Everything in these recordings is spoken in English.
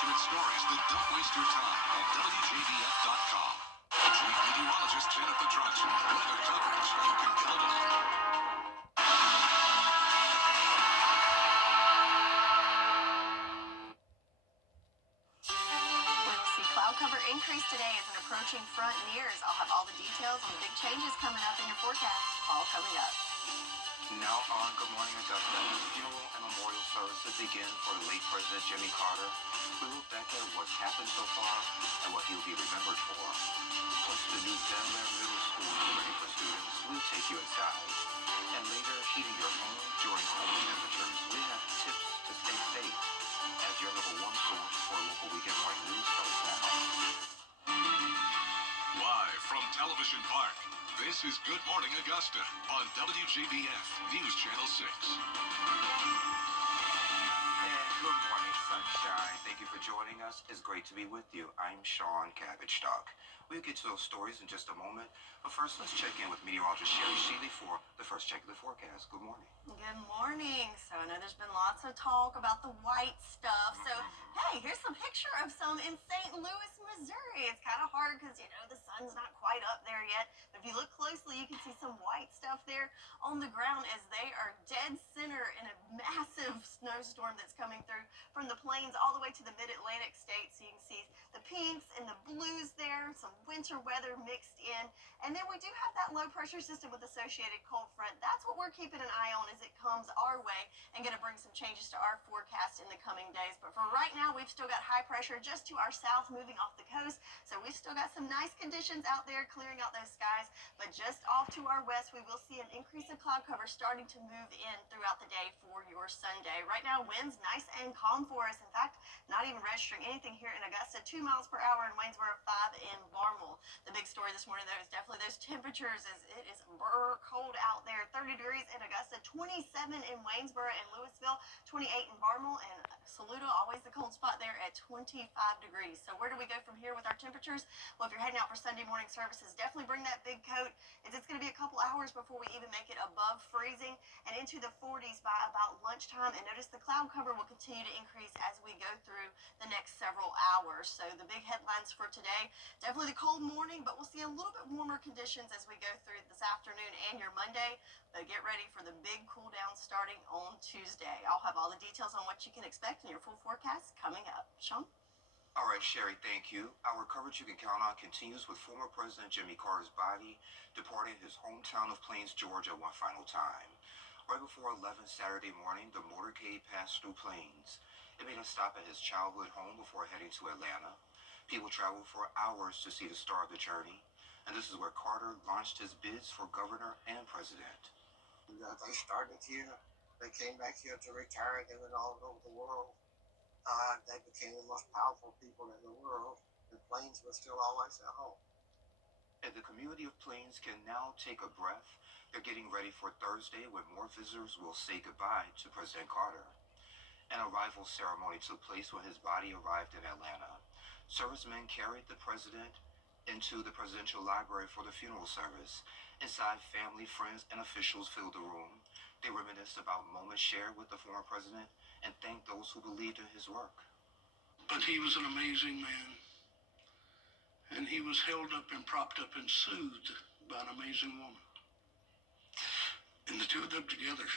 passionate stories that don't waste your time at WJBF.com. Chief Meteorologist Janet the Trucks. Weather coverage you can count on. We will see cloud cover increase today as an approaching front nears. I'll have all the details on the big changes coming up in your forecast. All coming up. Now on Good Morning Augusta, funeral and memorial services begin for the late President Jimmy Carter. We look back at what's happened so far and what he'll be remembered for. Plus, the new Delaware Middle School is ready for students. We'll take you inside. And later, heating your home during cold temperatures. We have tips to stay safe as your number one source for local weekend morning news starts now. Live from Television Park, this is Good Morning Augusta on WJBF News Channel 6. And good morning, sunshine. Thank you for joining us. It's great to be with you. I'm Sean Cabbage-Stock. We'll get to those stories in just a moment. But first, let's check in with meteorologist Sherry Sheely for the first check of the forecast. Good morning. Good morning. So I know there's been lots of talk about the white stuff. So, hey, here's some picture of some in St. Louis, Missouri. It's kind of hard because, the sun's not quite up there yet. But if you look closely, you can see some white stuff there on the ground as they are dead center in a massive snowstorm that's coming through from the plains all the way to the mid-Atlantic states. So you can see the pinks and the blues there, some winter weather mixed in. And then we do have that low pressure system with associated cold front. That's what we're keeping an eye on as it comes our way and going to bring some changes to our forecast in the coming days. But for right now, we've still got high pressure just to our south moving off the coast. So we've still got some nice conditions out there clearing out those skies. But just off to our west, we will see an increase in cloud cover starting to move in throughout the day for your Sunday. Right now, winds nice and calm for us. In fact, not even registering anything here in Augusta. 2 miles per hour in Waynesboro, 5 in Barnwell. The big story this morning, though, is definitely those temperatures as it is cold out there. 30 degrees in Augusta, 27 in Waynesboro and Louisville, 28 in Barnwell, and Saluda, always the cold spot there at 25 degrees. So where do we go from here with our temperatures? Well, if you're heading out for Sunday morning services, definitely bring that big coat, as it's going to be a couple hours before we even make it above freezing and into the 40s by about lunchtime. And notice the cloud cover will continue to increase as we go through the next several hours. So the big headlines for today, definitely the cold morning, but we'll see a little bit warmer conditions as we go through this afternoon and your Monday. But get ready for the big cool down starting on Tuesday. I'll have all the details on what you can expect in your full forecast coming up. Sean? All right, Sherry, thank you. Our coverage you can count on continues with former President Jimmy Carter's body departing his hometown of Plains, Georgia one final time. Right before 11 Saturday morning, the motorcade passed through Plains. It made a stop at his childhood home before heading to Atlanta. People traveled for hours to see the start of the journey, and this is where Carter launched his bids for governor and president. They started here. They came back here to retire. They went all over the world. They became the most powerful people in the world. And Plains was still always at home. And the community of Plains can now take a breath. They're getting ready for Thursday when more visitors will say goodbye to President Carter. An arrival ceremony took place when his body arrived in Atlanta. Servicemen carried the president into the presidential library for the funeral service. Inside, family, friends, and officials filled the room. They reminisced about moments shared with the former president and thanked those who believed in his work. But he was an amazing man. And he was held up and propped up and soothed by an amazing woman. And the two of them together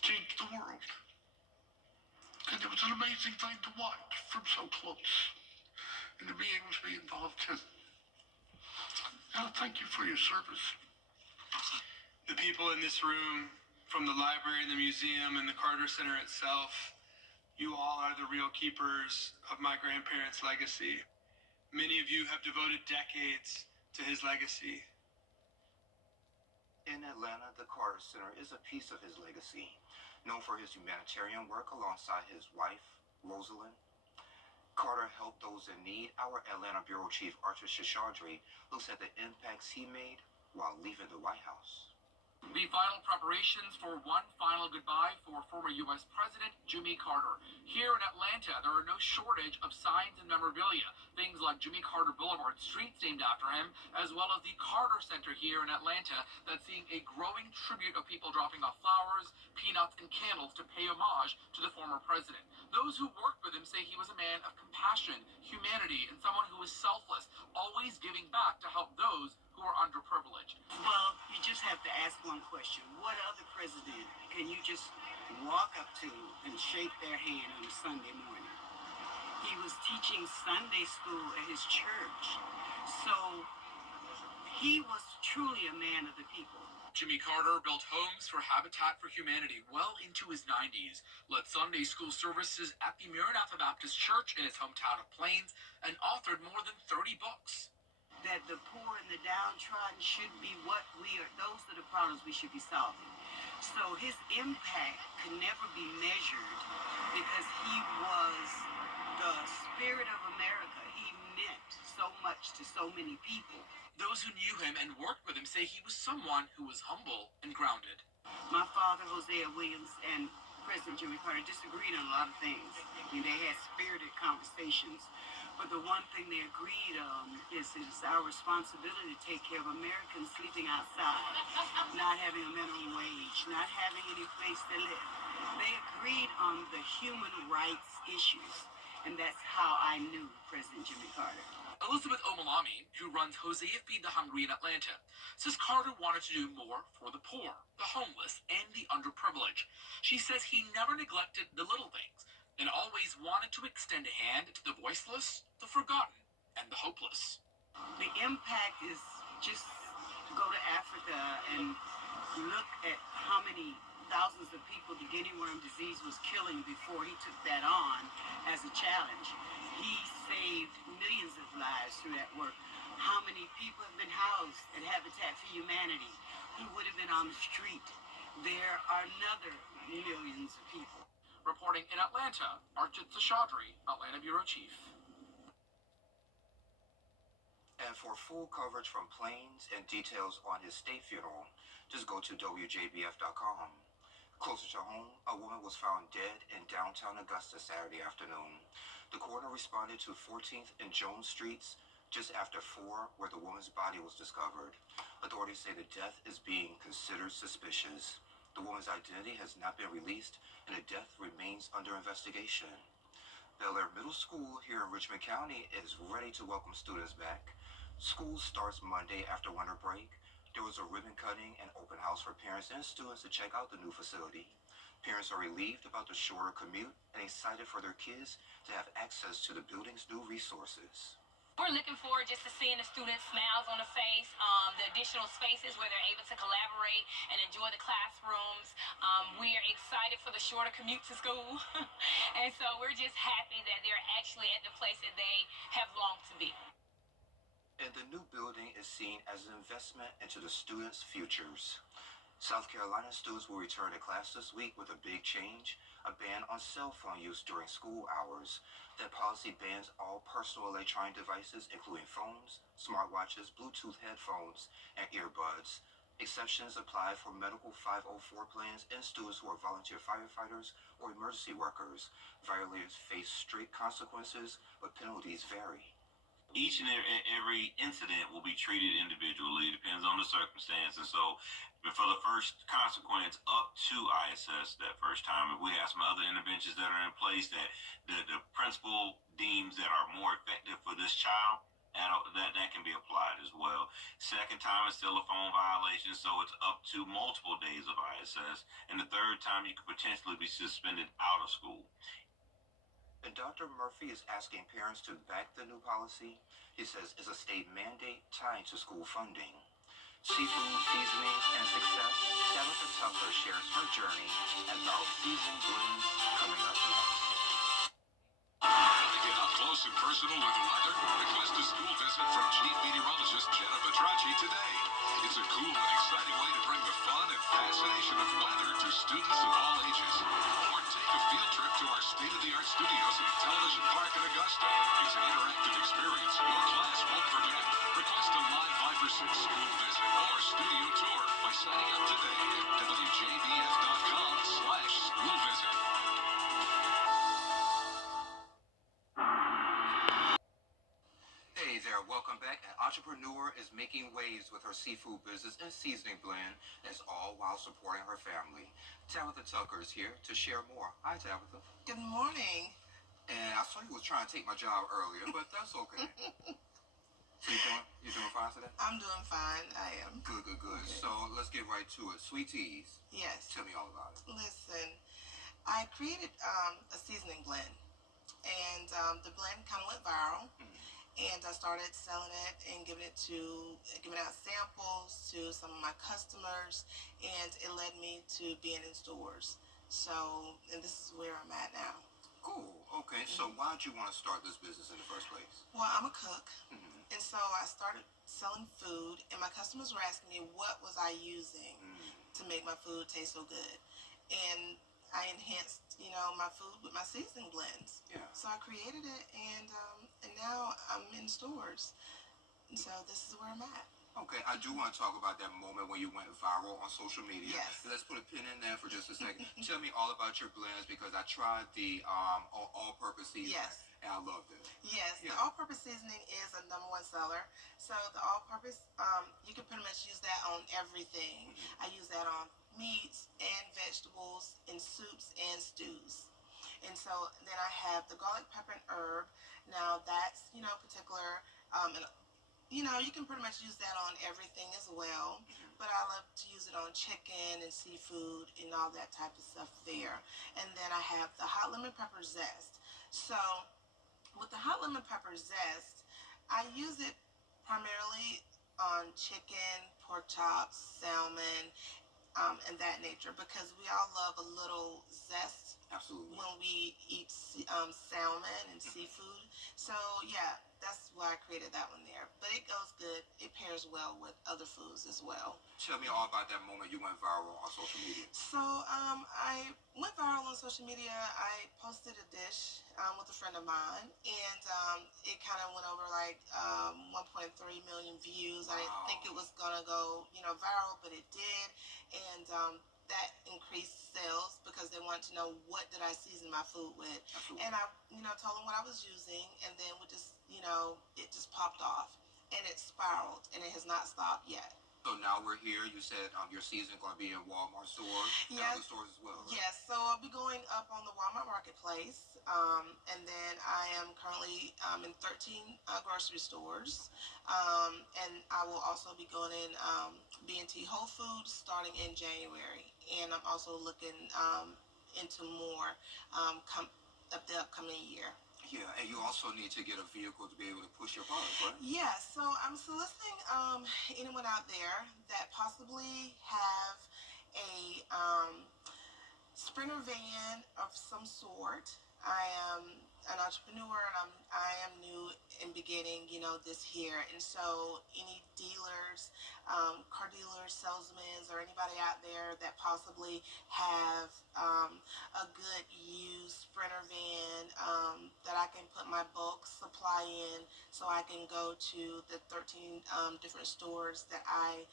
changed the world. And it was an amazing thing to watch from so close and to be able to be involved in. And I thank you for your service. The people in this room, from the library, the museum, and the Carter Center itself, you all are the real keepers of my grandparents' legacy. Many of you have devoted decades to his legacy. In Atlanta, the Carter Center is a piece of his legacy, known for his humanitarian work alongside his wife, Rosalind. Carter helped those in need. Our Atlanta Bureau Chief Arthur Shashardry looks at the impacts he made while leaving the White House. The final preparations for one final goodbye for former U.S. President Jimmy Carter. Here in Atlanta, there are no shortage of signs and memorabilia. Things like Jimmy Carter Boulevard, streets named after him, as well as the Carter Center here in Atlanta, that's seeing a growing tribute of people dropping off flowers, peanuts, and candles to pay homage to the former president. Those who worked with him say he was a man of compassion, humanity, and someone who was selfless, always giving back to help those who are underprivileged. Well, you just have to ask one question. What other president can you just walk up to and shake their hand on a Sunday morning? He was teaching Sunday school at his church. So he was truly a man of the people. Jimmy Carter built homes for Habitat for Humanity well into his 90s, led Sunday school services at the Maranatha Baptist Church in his hometown of Plains, and authored more than 30 books. That the poor and the downtrodden should be what we are, those are the problems we should be solving. So his impact could never be measured because he was the spirit of America. He meant so much to so many people. Those who knew him and worked with him say he was someone who was humble and grounded. My father, Hosea Williams, and President Jimmy Carter disagreed on a lot of things. I mean, they had spirited conversations. But the one thing they agreed on is it's our responsibility to take care of Americans sleeping outside, not having a minimum wage, not having any place to live. They agreed on the human rights issues, and that's how I knew President Jimmy Carter. Elizabeth Omalami, who runs Hosea Feed the Hungry in Atlanta, says Carter wanted to do more for the poor, the homeless, and the underprivileged. She says he never neglected the little things and always wanted to extend a hand to the voiceless, the forgotten, and the hopeless. The impact is just go to Africa and look at how many thousands of people the guinea worm disease was killing before he took that on as a challenge. He saved millions of lives through that work. How many people have been housed at Habitat for Humanity who would have been on the street? There are another millions of people. Reporting in Atlanta, Archit Seshadri, Atlanta Bureau Chief. And for full coverage from Plains and details on his state funeral, just go to WJBF.com. Closer to home, a woman was found dead in downtown Augusta Saturday afternoon. The coroner responded to 14th and Jones Streets just after 4, where the woman's body was discovered. Authorities say the death is being considered suspicious. The woman's identity has not been released, and the death remains under investigation. Bel Air Middle School here in Richmond County is ready to welcome students back. School starts Monday after winter break. There was a ribbon cutting and open house for parents and students to check out the new facility. Parents are relieved about the shorter commute and excited for their kids to have access to the building's new resources. We're looking forward just to seeing the students' smiles on the face, the additional spaces where they're able to collaborate and enjoy the classrooms. We are excited for the shorter commute to school. And so we're just happy that they're actually at the place that they have longed to be. And the new building is seen as an investment into the students' futures. South Carolina students will return to class this week with a big change, a ban on cell phone use during school hours. That policy bans all personal electronic devices, including phones, smartwatches, Bluetooth headphones, and earbuds. Exceptions apply for medical 504 plans and students who are volunteer firefighters or emergency workers. Violators face strict consequences, but penalties vary. Each and every incident will be treated individually. It depends on the circumstance. And so for the first consequence up to ISS that first time, if we have some other interventions that are in place that the principal deems that are more effective for this child, that can be applied as well. Second time is still a phone violation, so it's up to multiple days of ISS. And the third time, you could potentially be suspended out of school. And Dr. Murphy is asking parents to back the new policy. He says it's a state mandate tied to school funding. Seafood, seasonings, and success. Tabitha Tucker shares her journey and our season blends coming up next. Want to get up close and personal with the weather? Request a school visit from Chief Meteorologist Jenna Petracci today. It's a cool and exciting way to bring the fun and fascination of weather to students of all ages. Or take a field trip to our state-of-the-art studios at Television Park in Augusta. It's an interactive experience your class won't forget. Request a live school visit or studio tour by signing up today at WJBF.com/school visit. Hey there, welcome back. An entrepreneur is making waves with her seafood business and seasoning blend, that's all while supporting her family. Tabitha Tucker is here to share more. Hi, Tabitha. Good morning. And I saw you was trying to take my job earlier, but that's okay. So you doing fine today? I'm doing fine. I am. Good. Okay. So let's get right to it. Sweet teas. Yes. Tell me all about it. Listen, I created a seasoning blend, and the blend kind of went viral. And I started selling it and giving out samples to some of my customers, and it led me to being in stores. So, and this is where I'm at now. Cool. Okay. So why did you want to start this business in the first place? Well, I'm a cook, and so I started selling food, and my customers were asking me what was I using to make my food taste so good, and I enhanced, my food with my seasoning blends. Yeah. So I created it, and now I'm in stores, and so this is where I'm at. Okay, I do want to talk about that moment when you went viral on social media. Yes. Let's put a pin in there for just a second. Tell me all about your blends, because I tried the all-purpose seasoning. Yes. And I loved it. Yes, Yeah. the all-purpose seasoning is a #1 seller. So the all-purpose, you can pretty much use that on everything. I use that on meats and vegetables, in soups and stews. And so then I have the garlic, pepper, and herb. Now that's, particular, and you can pretty much use that on everything as well. But I love to use it on chicken and seafood and all that type of stuff there. And then I have the hot lemon pepper zest. So with the hot lemon pepper zest, I use it primarily on chicken, pork chops, salmon, and that nature, because we all love a little zest. Absolutely. When we eat salmon and seafood. So yeah, that's why I created that one there. But it goes good. It pairs well with other foods as well. Tell me all about that moment you went viral on social media. So I went viral on social media. I posted a dish with a friend of mine, and it kind of went over like 1.3 million views. I didn't think it was gonna go, viral, but it did, and that increased sales because they wanted to know what did I season my food with. Absolutely. And I, told them what I was using, and then we just, it just popped off, and it spiraled, and it has not stopped yet. So now we're here. You said your season going to be in Walmart stores and Yes. other stores as well, right? Yes, so I'll be going up on the Walmart Marketplace, and then I am currently in 13 grocery stores, and I will also be going in B&T Whole Foods starting in January, and I'm also looking into more of the upcoming year. Yeah, and you also need to get a vehicle to be able to push your products, right? Yeah, so I'm soliciting anyone out there that possibly have a sprinter van of some sort. I am an entrepreneur, and I am new in beginning, this here. And so any dealers, car dealers, salesmen, or anybody out there that possibly have a good used sprinter van that I can put my bulk supply in, so I can go to the 13 different stores that I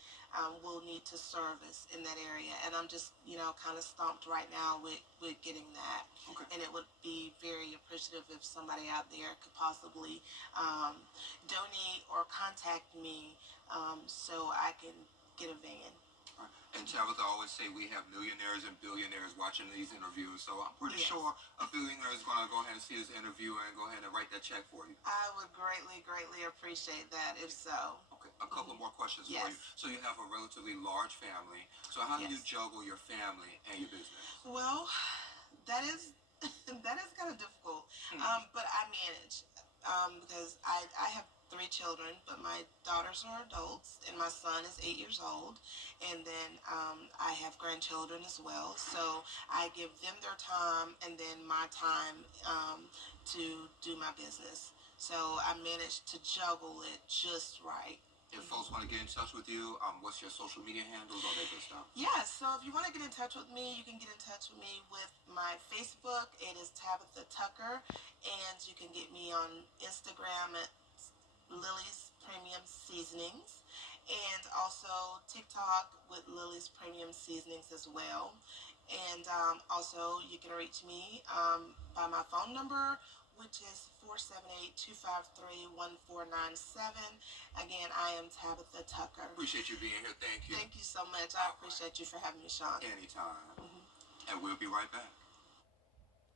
will need to service in that area. And I'm just, kind of stumped right now with getting that. Okay. And it would be very appreciative if somebody out there could possibly donate or contact me so I can get a van. Right. And Tabitha always say we have millionaires and billionaires watching these interviews, so I'm pretty Yes. sure a billionaire is going to go ahead and see this interview and go ahead and write that check for you. I would greatly, greatly appreciate that if so. Okay, a couple more questions for Yes. you. So you have a relatively large family. So how do you Yes. juggle your family and your business? Well, that is that is kind of difficult, but I manage because I have 3 children, but my daughters are adults, and my son is 8 years old, and then I have grandchildren as well. So I give them their time, and then my time to do my business. So I managed to juggle it just right. If folks want to get in touch with you, what's your social media handles, all that good stuff? Yeah, so if you want to get in touch with me, you can get in touch with me with my Facebook. It is Tabitha Tucker, and you can get me on Instagram at Lily's Premium Seasonings. and also TikTok with Lily's Premium Seasonings as well. And also, you can reach me by my phone number, which is 478-253-1497. Again, I am Tabitha Tucker. Appreciate you being here. Thank you. Thank you so much. I appreciate you for having me, Sean. Anytime. And we'll be right back.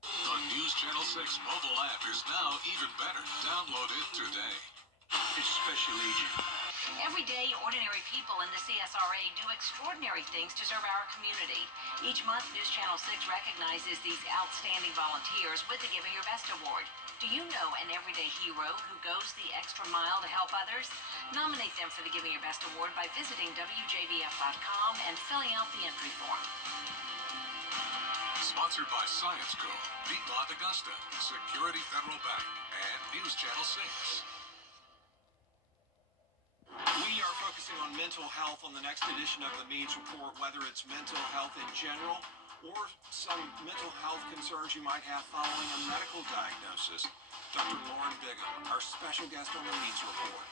The News Channel 6 mobile app is now even better. Download it today. It's special agent. Every day, ordinary people in the CSRA do extraordinary things to serve our community. Each month, News Channel 6 recognizes these outstanding volunteers with the Giving Your Best Award. Do you know an everyday hero who goes the extra mile to help others? Nominate them for the Giving Your Best Award by visiting WJBF.com and filling out the entry form. Sponsored by Science Co., Piedmont Augusta, Security Federal Bank, and News Channel 6. We are focusing on mental health on the next edition of the Means Report, whether it's mental health in general or some mental health concerns you might have following a medical diagnosis. Dr. Lauren Bigham, our special guest on the Means Report.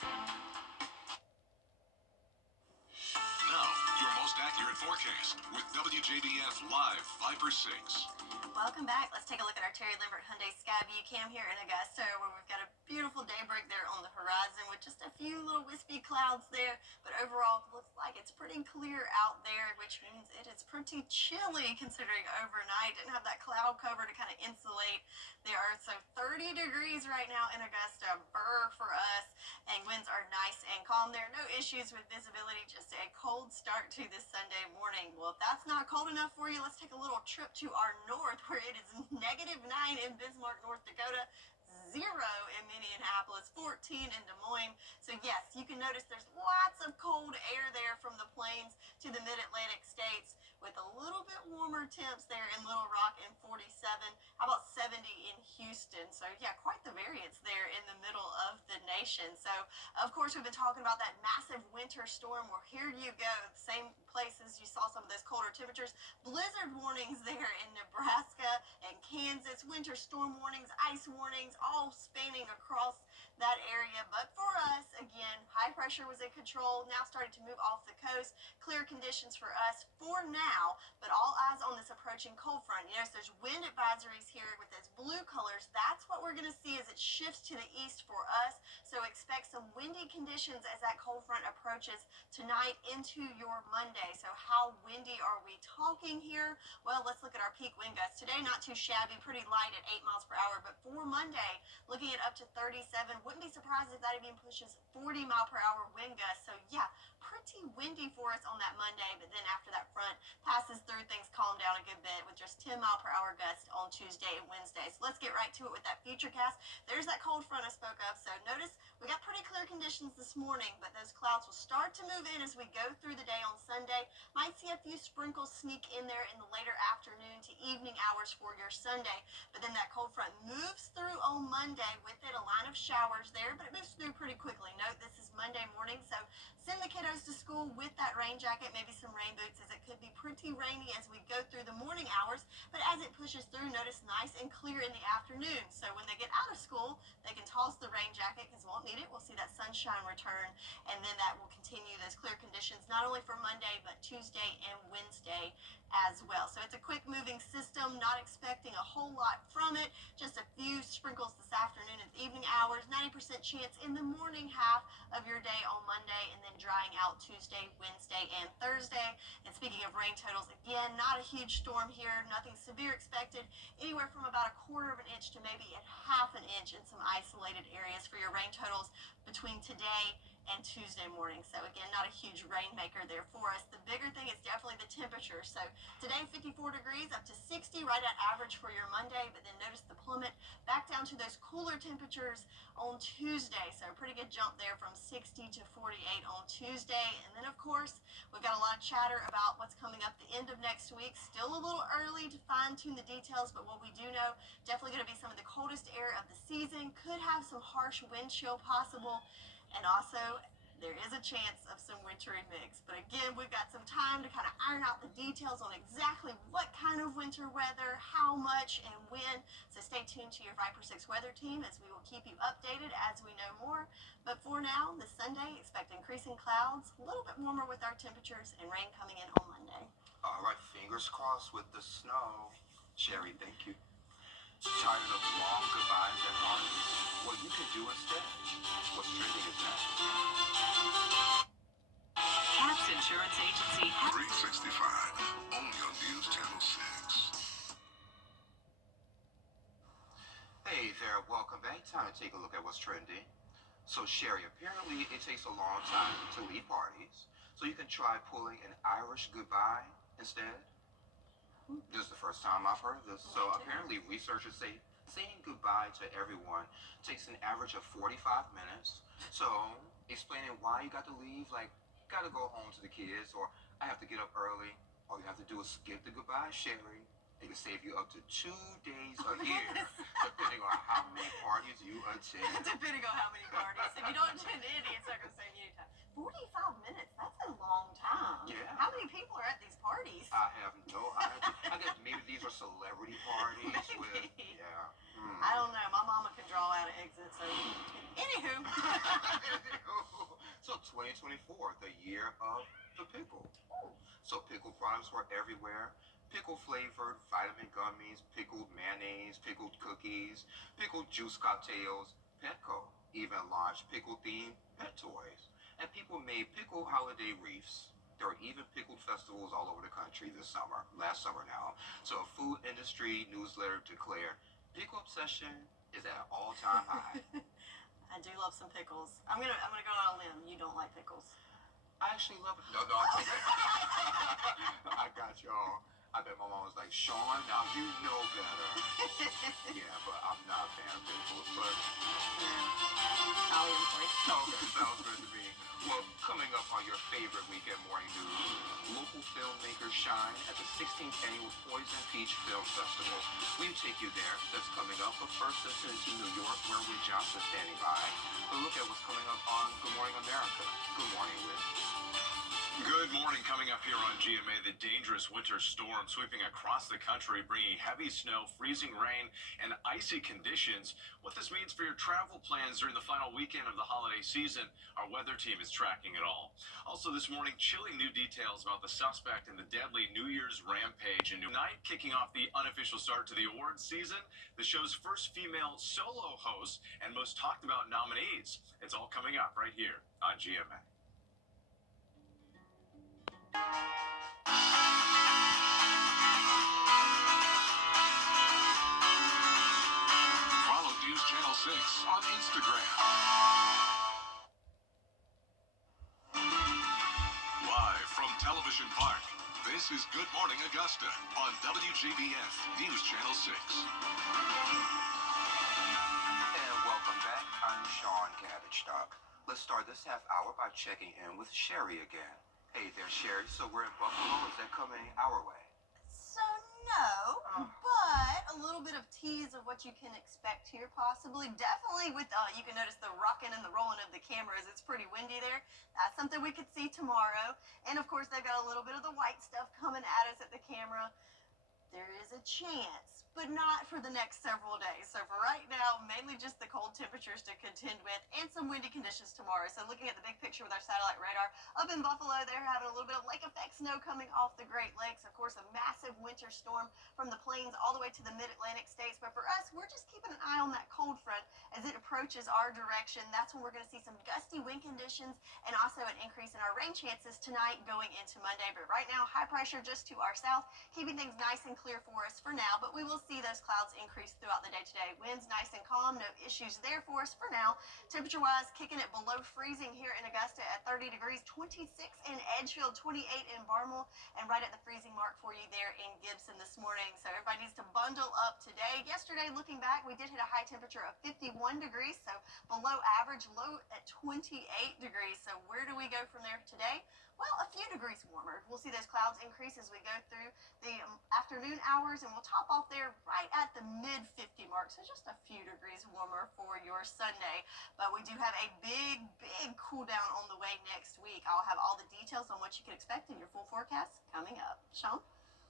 Now, your most accurate forecast with WJBF Live Viper 6. Welcome back. Let's take a look at our Terry Limbert Hyundai Skyview cam here in Augusta, where we've got a beautiful daybreak there on the horizon with just a few little wispy clouds there. But overall, it looks like it's pretty clear out there, which means it is pretty chilly considering overnight. Didn't have that cloud cover to kind of insulate the earth. So 30 degrees right now in Augusta, burr for us, and winds are nice and calm. There are no issues with visibility, just a cold start to this Sunday morning. Well, if that's not cold enough for you, let's take a little trip to our north, where it is -9 in Bismarck, North Dakota, 0 in Minneapolis, 14 in Des Moines. So yes, you can notice there's lots of cold air there from the plains to the mid-Atlantic states, with a little bit warmer temps there in Little Rock and 47. How about 70 in Houston? So yeah, quite the variance there in the middle of the nation. So of course, we've been talking about that massive winter storm. Well, here you go, same places you saw some of those colder temperatures. Blizzard warnings there in Nebraska and Kansas, winter storm warnings, ice warnings, all spanning across that area. But for us, again, high pressure was in control, now starting to move off the coast. Clear conditions for us for now, but all eyes on this approaching cold front. You notice there's wind advisories here with those blue colors. That's what we're going to see as it shifts to the east for us. So expect some windy conditions as that cold front approaches tonight into your Monday. So how windy are we talking here? Well, let's look at our peak wind gusts. Today, not too shabby, pretty light at 8 miles per hour, but for Monday, looking at up to 37. Wouldn't be surprised if that even pushes 40-mile-per-hour wind gusts. So yeah, pretty windy for us on that Monday, but then after that front passes through, things calm down a good bit with just 10-mile-per-hour gusts on Tuesday and Wednesday. So let's get right to it with that futurecast. There's that cold front I spoke of. So notice we got pretty clear conditions this morning, but those clouds will start to move in as we go through the day on Sunday. Might see a few sprinkles sneak in there in the later afternoon to evening hours for your Sunday, but then that cold front moves through on Monday, with it a line of showers there, but it moves through pretty quickly. Note this is Monday morning, so send the kiddos to school with that rain jacket, maybe some rain boots, as it could be pretty rainy as we go through the morning hours. But as it pushes through, notice nice and clear in the afternoon. So when they get out of school, they can toss the rain jacket because won't need it. We'll see that sunshine return, and then that will continue those clear conditions not only for Monday, but Tuesday and Wednesday as well. So it's a quick moving system, not expecting a whole lot from it. Just a few sprinkles this afternoon and evening hours, 90% chance in the morning half of your day on Monday, and then drying out Tuesday, Wednesday, and Thursday. And speaking of rain totals, again, not a huge storm here, nothing severe expected, anywhere from about 1/4 inch to maybe a 1/2 inch in some isolated areas for your rain totals between today and Tuesday morning. So again, not a huge rainmaker there for us. The bigger thing is definitely the temperature. So today, 54 degrees up to 60, right at average for your Monday, but then notice the plummet back down to those cooler temperatures on Tuesday. So a pretty good jump there from 60 to 48 on Tuesday. And then of course, we've got a lot of chatter about what's coming up the end of next week. Still a little early to fine tune the details, but what we do know, definitely going to be some of the coldest air of the season. Could have some harsh wind chill possible. And also, there is a chance of some wintry mix. But again, we've got some time to kind of iron out the details on exactly what kind of winter weather, how much, and when. So stay tuned to your Viper 6 weather team as we will keep you updated as we know more. But for now, this Sunday, expect increasing clouds, a little bit warmer with our temperatures, and rain coming in on Monday. All right, fingers crossed with the snow. Sherry, thank you. Tired of long goodbyes at parties? What you can do instead? What's trending is next. Caps Insurance Agency. 365, only on News Channel 6. Hey there, welcome back. Time to take a look at what's trending. So Sherry, apparently it takes a long time to leave parties, so you can try pulling an Irish goodbye instead. This is the first time I've heard of this. So apparently researchers say saying goodbye to everyone takes an average of 45 minutes. So explaining why you got to leave, like, gotta go home to the kids, or I have to get up early, all you have to do is skip the goodbye, Sherry. It can save you up to 2 days a year, depending on how many parties you attend. Depending on how many parties. If you don't attend any, it's not going to save you any time. 45 minutes, that's a long time. Yeah. How many people are at these parties? I have no idea. I guess maybe these are celebrity parties with, Maybe. yeah. I don't know. My mama can draw out an exit, so. Anywho. So 2024, the year of the pickle. So pickle products were everywhere. Pickle flavored vitamin gummies, pickled mayonnaise, pickled cookies, pickled juice cocktails. Petco even launched pickle themed pet toys. And people made pickle holiday wreaths. There are even pickled festivals all over the country this summer, last summer now. So a food industry newsletter declared pickle obsession is at an all-time high. I do love some pickles. I'm gonna go on a limb. You don't like pickles. I actually love it. No, I'm joking. I got y'all. I bet my mom was like, Sean, now you know better. Yeah, but I'm not a fan of pickles, but I'll eat them for you. okay, sounds good to me. Well, coming up on your favorite weekend morning news, local filmmakers shine at the 16th annual Poison Peach Film Festival. We'll take you there. That's coming up. But first, let's send to New York, where Whit Johnson's standing by. A look at what's coming up on Good Morning America. Good morning, Whit. Good morning. Coming up here on GMA, the dangerous winter storm sweeping across the country, bringing heavy snow, freezing rain, and icy conditions. What this means for your travel plans during the final weekend of the holiday season, our weather team is tracking it all. Also this morning, chilling new details about the suspect in the deadly New Year's rampage. And tonight, kicking off the unofficial start to the awards season, the show's first female solo host and most talked about nominees. It's all coming up right here on GMA. Follow News Channel 6 on Instagram. Live from Television Park, this is Good Morning Augusta on WJBF News Channel 6. And welcome back. I'm Sean Cabbage-Stock. Let's start this half hour by checking in with Sherry again. Hey there, Sherry. So we're in Buffalo. Is that coming our way? So no, but a little bit of tease of what you can expect here, possibly. Definitely with, you can notice the rocking and the rolling of the cameras. It's pretty windy there. That's something we could see tomorrow. And of course, they've got a little bit of the white stuff coming at us at the camera. There is a chance, but not for the next several days. So for right now, mainly just the cold temperatures to contend with and some windy conditions tomorrow. So looking at the big picture with our satellite radar, up in Buffalo, they're having a little bit of lake effect snow coming off the Great Lakes. Of course, a massive winter storm from the plains all the way to the mid-Atlantic states. But for us, we're just keeping an eye on that cold front as it approaches our direction. That's when we're going to see some gusty wind conditions and also an increase in our rain chances tonight going into Monday. But right now, high pressure just to our south, keeping things nice and clear for us for now, but we will see those clouds increase throughout the day today. Winds nice and calm, no issues there for us for now. Temperature-wise, kicking it below freezing here in Augusta at 30 degrees, 26 in Edgefield, 28 in Barnwell, and right at the freezing mark for you there in Gibson this morning. So everybody needs to bundle up today. Yesterday, looking back, we did hit a high temperature of 51 degrees, so below average, low at 28 degrees. So where do we go from there today? well, a few degrees warmer. We'll see those clouds increase as we go through the afternoon hours, and we'll top off there right at the mid 50 mark. So just a few degrees warmer for your Sunday. But we do have a big cool down on the way next week. I'll have all the details on what you can expect in your full forecast coming up. Sean?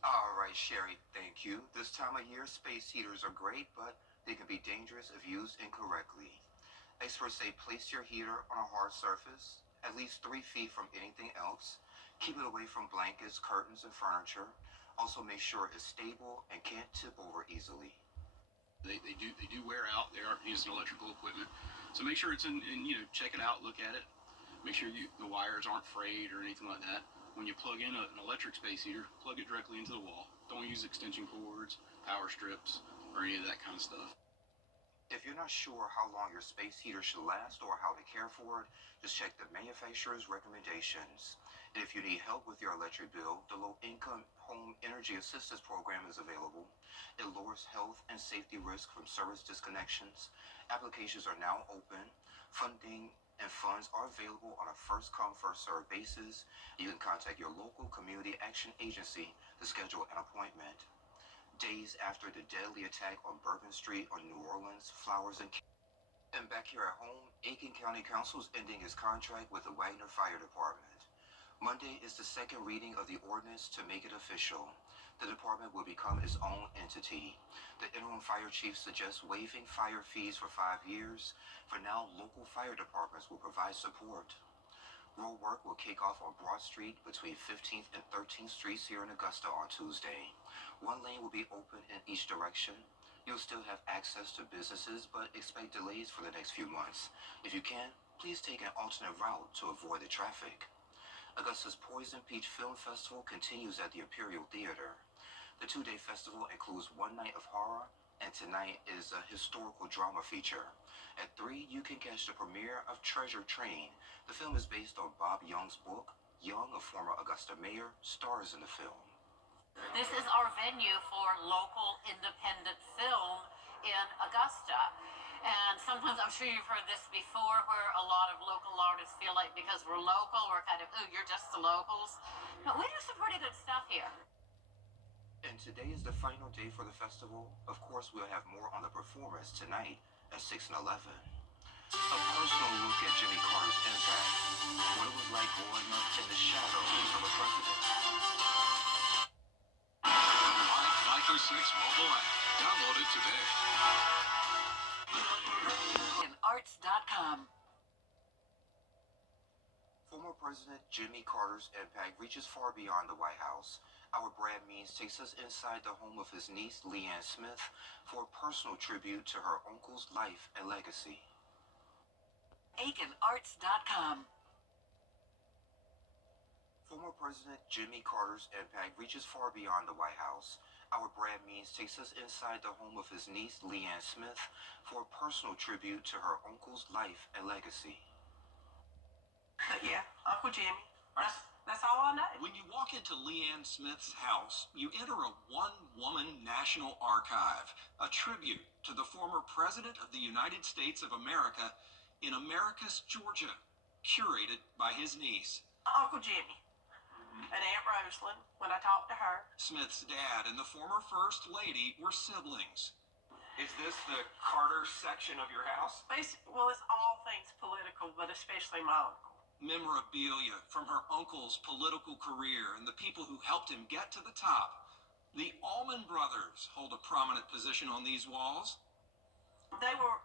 All right, Sherry, thank you. This time of year, space heaters are great, but they can be dangerous if used incorrectly. Experts say place your heater on a hard surface, at least 3 feet from anything else. Keep it away from blankets, curtains, and furniture. Also make sure it's stable and can't tip over easily. They do wear out. They aren't using electrical equipment. So make sure it's in check it out, look at it. Make sure the wires aren't frayed or anything like that. When you plug in an electric space heater, plug it directly into the wall. Don't use extension cords, power strips, or any of that kind of stuff. If you're not sure how long your space heater should last or how to care for it, just check the manufacturer's recommendations. And if you need help with your electric bill, the Low-Income Home Energy Assistance Program is available. It lowers health and safety risk from service disconnections. Applications are now open. Funding and funds are available on a first-come, first-served basis. You can contact your local community action agency to schedule an appointment. Days after the deadly attack on Bourbon Street on New Orleans, Flowers and back here at home, Aiken County Council is ending its contract with the Wagner Fire Department. Monday is the second reading of the ordinance to make it official. The department will become its own entity. The interim fire chief suggests waiving fire fees for 5 years. For now, local fire departments will provide support. Road work will kick off on Broad Street between 15th and 13th Streets here in Augusta on Tuesday. 1 lane will be open in each direction. You'll still have access to businesses, but expect delays for the next few months. If you can, please take an alternate route to avoid the traffic. Augusta's Poison Peach Film Festival continues at the Imperial Theater. The 2-day festival includes 1 night of horror, and tonight is a historical drama feature. At 3, you can catch the premiere of Treasure Train. The film is based on Bob Young's book. Young, a former Augusta mayor, stars in the film. This is our venue for local independent film in Augusta. And sometimes, I'm sure you've heard this before, where a lot of local artists feel like because we're local, we're kind of, ooh, you're just the locals. But we do some pretty good stuff here. And today is the final day for the festival. Of course, we'll have more on the performance tonight at 6 and 11. A personal look at Jimmy Carter's impact, what it was like growing up in the shadows of a president. Live 506 mobile app. Download it today. Arts.com. Former President Jimmy Carter's impact reaches far beyond the White House. Our Brad Means takes us inside the home of his niece, Leanne Smith, for a personal tribute to her uncle's life and legacy. AikenArts.com. Former President Jimmy Carter's impact reaches far beyond the White House. Our Brad Means takes us inside the home of his niece, Leanne Smith, for a personal tribute to her uncle's life and legacy. Yeah, Uncle Jimmy. That's all I know. When you walk into Leanne Smith's house, you enter a one-woman National Archive, a tribute to the former President of the United States of America in Americus, Georgia, curated by his niece. Uncle Jimmy and Aunt Rosalind, when I talked to her. Smith's dad and the former First Lady were siblings. Is this the Carter section of your house? Well, it's all things political, but especially my uncle. Memorabilia from her uncle's political career and the people who helped him get to the top. The Allman Brothers hold a prominent position on these walls. They were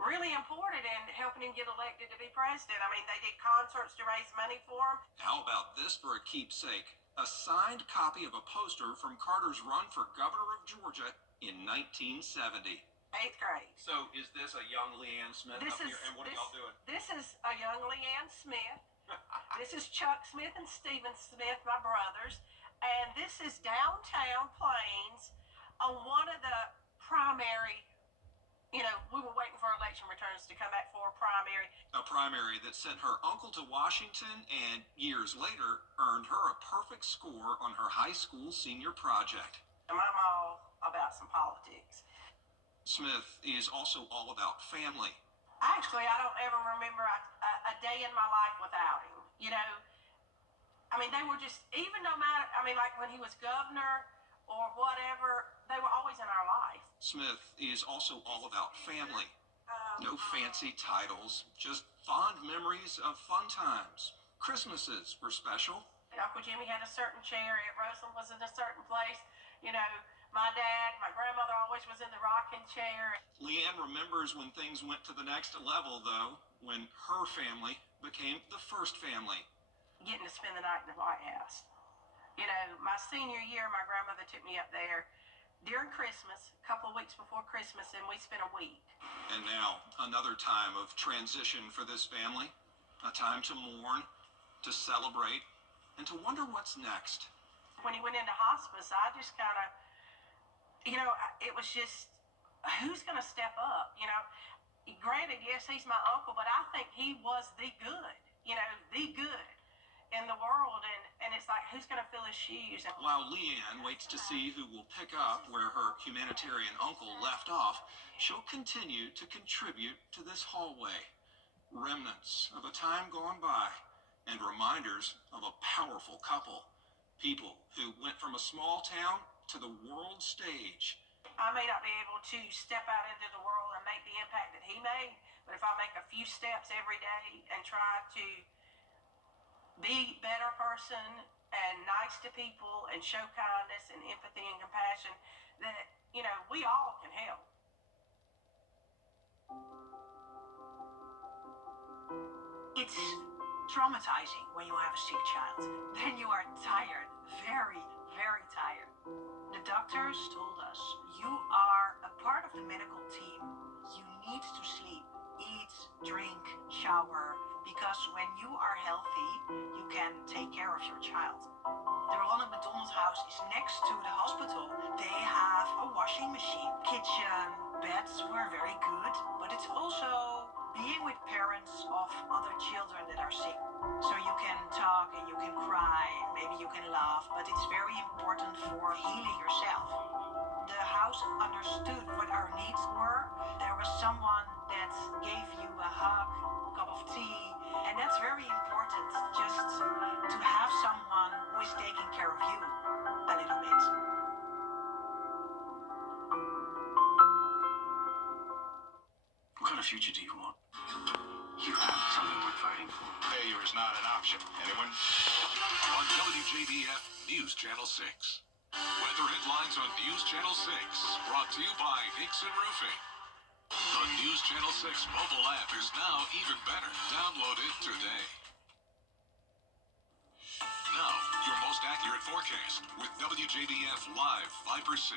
really important in helping him get elected to be president. I mean, they did concerts to raise money for him. How about this for a keepsake? A signed copy of a poster from Carter's run for governor of Georgia in 1970. 8th grade. So is this a young Leanne Smith up here? And what are y'all doing? This is a young Leanne Smith. This is Chuck Smith and Stephen Smith, my brothers. And this is downtown Plains on one of the primary, we were waiting for election returns to come back for a primary. A primary that sent her uncle to Washington and years later earned her a perfect score on her high school senior project. And I'm all about some politics. Smith is also all about family. Actually, I don't ever remember a day in my life without him. I mean, they were just, even no matter, I mean, like when he was governor or whatever, they were always in our life. Smith is also all about family. No fancy titles, just fond memories of fun times. Christmases were special. Uncle Jimmy had a certain chair. Aunt Rosa was in a certain place. You know, my dad, my grandmother always was in the rocking chair. Leanne remembers when things went to the next level, though, when her family became the first family. Getting to spend the night in the White House. You know, my senior year, my grandmother took me up there during Christmas, a couple of weeks before Christmas, and we spent a week. And now, another time of transition for this family. A time to mourn, to celebrate, and to wonder what's next. When he went into hospice, I just kind of, you know, it was just, who's going to step up? You know, granted, yes, he's my uncle, but I think he was the good, you know, the good in the world, and it's like, who's going to fill his shoes? And while Leanne waits to see who will pick up where her humanitarian uncle left off, she'll continue to contribute to this hallway. Remnants of a time gone by, and reminders of a powerful couple. People who went from a small town to the world stage. I may not be able to step out into the world and make the impact that he made, but if I make a few steps every day and try to be a better person and nice to people and show kindness and empathy and compassion, that, you know, we all can help. It's traumatizing when you have a sick child. Then you are tired, very, very tired. The doctors told us, you are a part of the medical team. You need to sleep, eat, drink, shower, because when you are healthy, you can take care of your child. The Ronald McDonald House is next to the hospital. They have a washing machine, kitchen, beds were very good, but it's also being with parents of other children that are sick. So you can talk and you can cry, maybe you can laugh, but it's very important for healing yourself. The house understood what our needs were. There was someone that gave you a hug, cup of tea, and that's very important, just to have someone who is taking care of you a little bit. What kind of future do you want? You have something worth fighting for. Failure is not an option. Anyone? On WJBF News Channel 6. Weather headlines on News Channel 6. Brought to you by Nixon Roofing. The News Channel 6 mobile app is now even better. Download it today. Now, your most accurate forecast with WJBF Live Viper 6.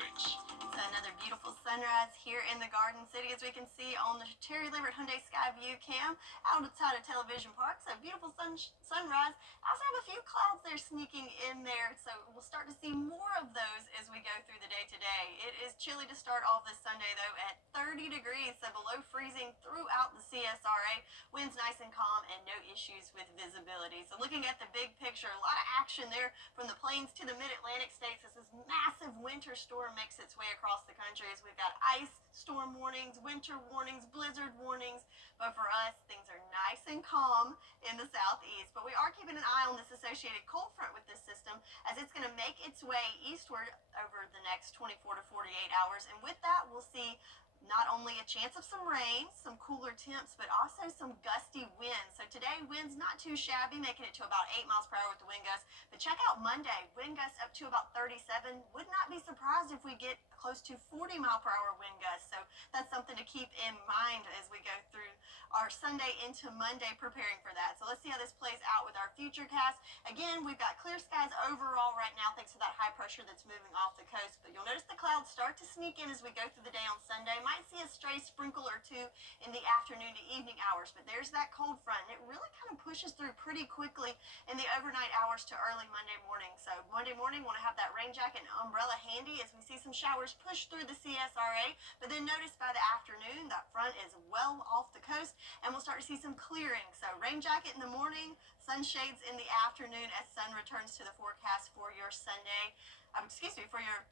So another beautiful sunrise here in the Garden City, as we can see on the Terry Liebert Hyundai Sky View cam outside of Television Park. So beautiful sunrise. I also have a few clouds there sneaking in there, so we'll start to see more of those as we go through the day today. It is chilly to start off this Sunday, though, at 30 degrees, so below freezing throughout the CSRA. Winds nice and calm and no issues with visibility. So looking at the big picture, a lot of action there from the plains to the mid-Atlantic states as this massive winter storm makes its way across the country, as we've got ice storm warnings, winter warnings, blizzard warnings. But for us, things are nice and calm in the southeast. But we are keeping an eye on this associated cold front with this system, as it's going to make its way eastward over the next 24 to 48 hours. And with that, we'll see not only a chance of some rain, some cooler temps, but also some gusty winds. So today, winds not too shabby, making it to about 8 miles per hour with the wind gusts. But check out Monday, wind gusts up to about 37. Would not be surprised if we get close to 40 mile per hour wind gusts. So that's something to keep in mind as we go through our Sunday into Monday preparing for that. So let's see how this plays out with our future cast. Again, we've got clear skies overall right now thanks to that high pressure that's moving off the coast. But you'll notice the clouds start to sneak in as we go through the day on Sunday. Might see a stray sprinkle or two in the afternoon to evening hours, but there's that cold front, and it really kind of pushes through pretty quickly in the overnight hours to early Monday morning. So Monday morning, want to have that rain jacket and umbrella handy as we see some showers push through the CSRA, but then notice by the afternoon that front is well off the coast, and we'll start to see some clearing. So rain jacket in the morning, sunshades in the afternoon as sun returns to the forecast for your Sunday. For your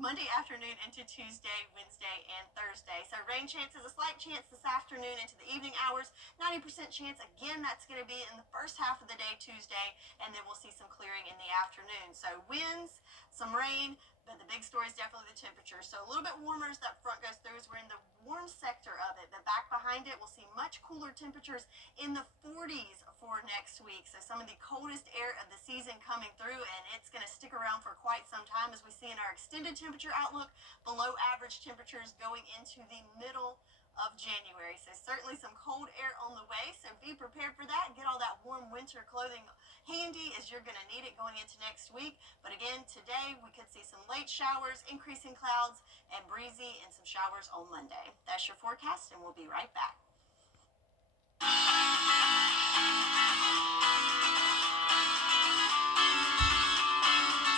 Monday afternoon into Tuesday, Wednesday, and Thursday. So rain chances, a slight chance this afternoon into the evening hours. 90% chance, again, that's going to be in the first half of the day, Tuesday, and then we'll see some clearing in the afternoon. So winds, some rain, but the big story is definitely the temperature. So a little bit warmer as that front goes through as we're in the warm sector of it. But back behind it, we'll see much cooler temperatures in the 40s for next week. So some of the coldest air of the season coming through, and it's going to stick around for quite some time as we see in our extended temperature outlook, below average temperatures going into the middle of January. So certainly some cold air on the way, so be prepared for that. Get all that warm winter clothing handy as you're going to need it going into next week. But again, today we could see some late showers, increasing clouds, and breezy, and some showers on Monday. That's your forecast, and we'll be right back.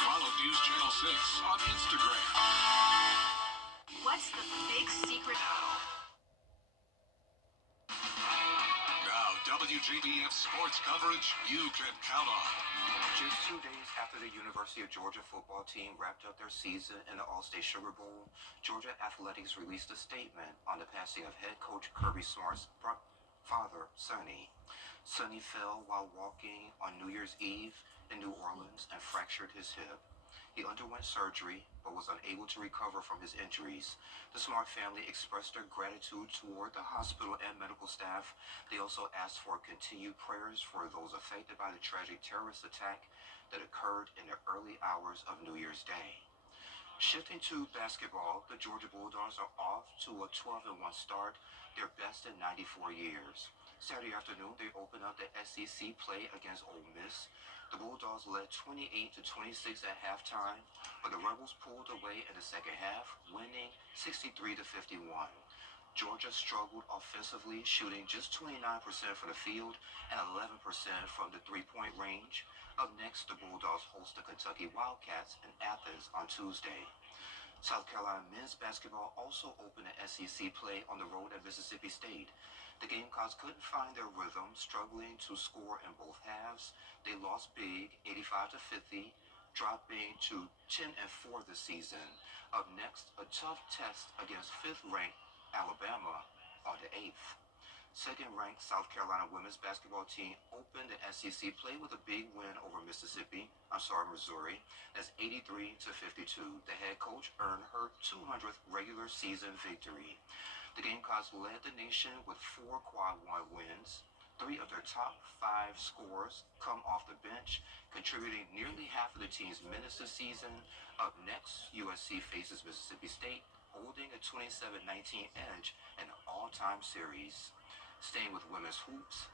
Follow News Channel 6 on Instagram. What's the big secret? Now, WJBF sports coverage you can count on. Just 2 days after the University of Georgia football team wrapped up their season in the All-State Sugar Bowl, Georgia Athletics released a statement on the passing of head coach Kirby Smart's father, Sonny. Sonny fell while walking on New Year's Eve in New Orleans and fractured his hip. He underwent surgery, but was unable to recover from his injuries. The Smart family expressed their gratitude toward the hospital and medical staff. They also asked for continued prayers for those affected by the tragic terrorist attack that occurred in the early hours of New Year's Day. Shifting to basketball, the Georgia Bulldogs are off to a 12-1 start, their best in 94 years. Saturday afternoon, they opened up the SEC play against Ole Miss. The Bulldogs led 28-26 at halftime, but the Rebels pulled away in the second half, winning 63-51. Georgia struggled offensively, shooting just 29% from the field and 11% from the three-point range. Up next, the Bulldogs host the Kentucky Wildcats in Athens on Tuesday. South Carolina men's basketball also opened the SEC play on the road at Mississippi State. The Gamecocks couldn't find their rhythm, struggling to score in both halves. They lost big, 85-50, dropping to 10-4 this season. Up next, a tough test against fifth-ranked Alabama on the 8th. Second-ranked South Carolina women's basketball team opened the SEC play with a big win over Missouri. That's 83-52. The head coach earned her 200th regular season victory. The Gamecocks led the nation with 4 Quad 1 wins. 3 of their top 5 scorers come off the bench, contributing nearly half of the team's minutes this season. Up next, USC faces Mississippi State, holding a 27-19 edge in the all-time series. Staying with women's hoops,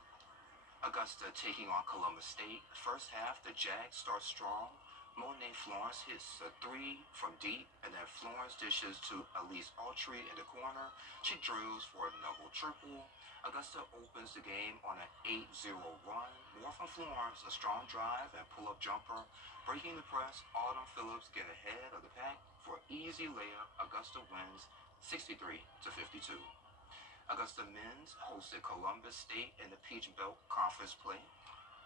Augusta taking on Columbus State. First half, the Jags start strong. Monet Florence hits a 3 from deep, and then Florence dishes to Elise Autry in the corner. She drills for a double-triple. Augusta opens the game on an 8-0 run. More from Florence, a strong drive and pull-up jumper. Breaking the press, Autumn Phillips get ahead of the pack for an easy layup. Augusta wins 63-52. Augusta men's hosted Columbus State in the Peach Belt Conference play.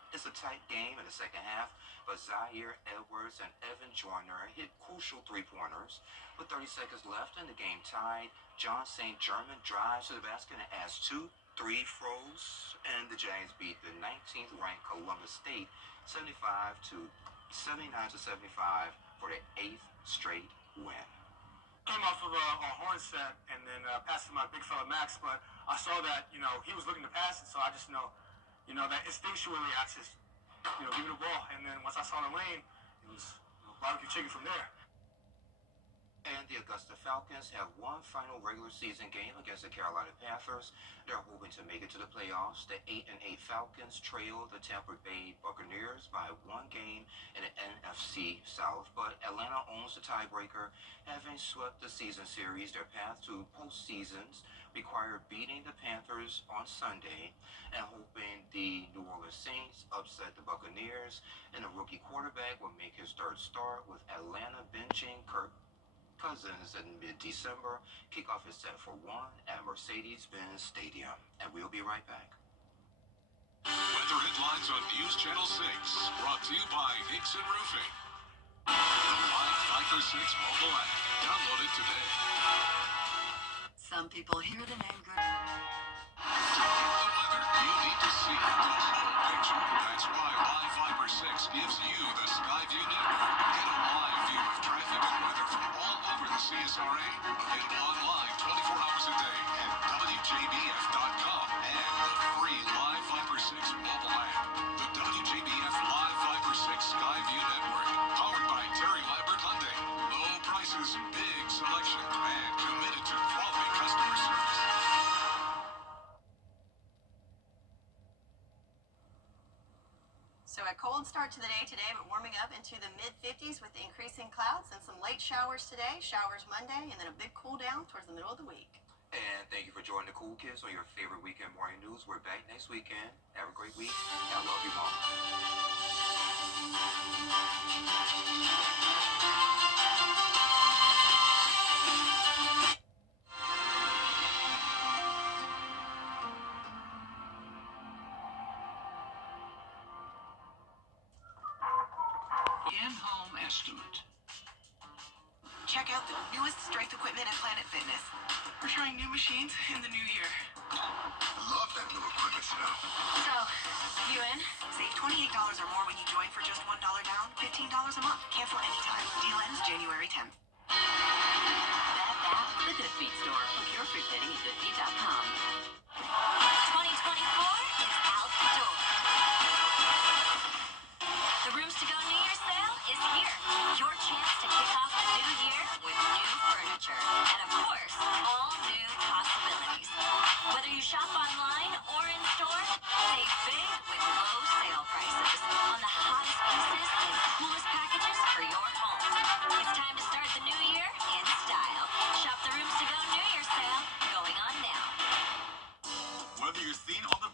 It's a tight game in the second half, but Zaire Edwards and Evan Joyner hit crucial three-pointers. With 30 seconds left and the game tied, John St. Germain drives to the basket and adds 2 free throws, and the Jags beat the 19th-ranked Columbus State 79-75 for their 8th straight win. Came off of a horn set and then passed to my big fella Max, but I saw that, he was looking to pass it, so I just know that instinctually I just, give it a ball. And then once I saw the lane, it was barbecue chicken from there. And the Augusta Falcons have one final regular season game against the Carolina Panthers. They're hoping to make it to the playoffs. The 8-8 Falcons trail the Tampa Bay Buccaneers by 1 game in the NFC South, but Atlanta owns the tiebreaker. Having swept the season series, their path to postseasons required beating the Panthers on Sunday and hoping the New Orleans Saints upset the Buccaneers. And the rookie quarterback will make his third start with Atlanta benching Kirk Cousins in mid-December. Kickoff is set for 1 at Mercedes-Benz Stadium. And we'll be right back. Weather headlines on News Channel 6, brought to you by Hickson Roofing. The Live 5 for 6 mobile app. Download it today. Some people hear the name good. To get the weather, you need to see the whole picture. That's why Live 5 for 6 gives you the Skyview Network. Get a live view of traffic and weather from all over the CSRA. Available online 24 hours a day at WJBF.com and the free Live 5 for 6 mobile app. The WJBF Live 5 for 6 Skyview Network. Powered by Terry Lambert Hyundai. Low prices, big selection, and committed to quality customer service. So a cold start to the day today, but warming up into the mid-50s with increasing clouds and some late showers today, showers Monday, and then a big cool down towards the middle of the week. And thank you for joining the Cool Kids on your favorite weekend morning news. We're back next weekend. Have a great week. I love you, Mom. In-home estimate. Check out the newest strength equipment at Planet Fitness. We're trying new machines in the new year. Love that new equipment smell. So, you in? Save $28 or more when you join for just $1 down, $15 a month. Cancel anytime. Deal ends January 10th. That, the Good Feet store. Book your free fitting at goodfeet.com. 2024 is out the door. The Rooms to Go New Year's sale is here. Your chance to kick off the new year with new furniture. And of course, all new possibilities. Whether you shop online or in store, save big with low sale prices on the hottest pieces and coolest packages for your home. It's time to start the new year in style. Shop the Rooms to Go New Year's sale going on now. Whether you're seen on the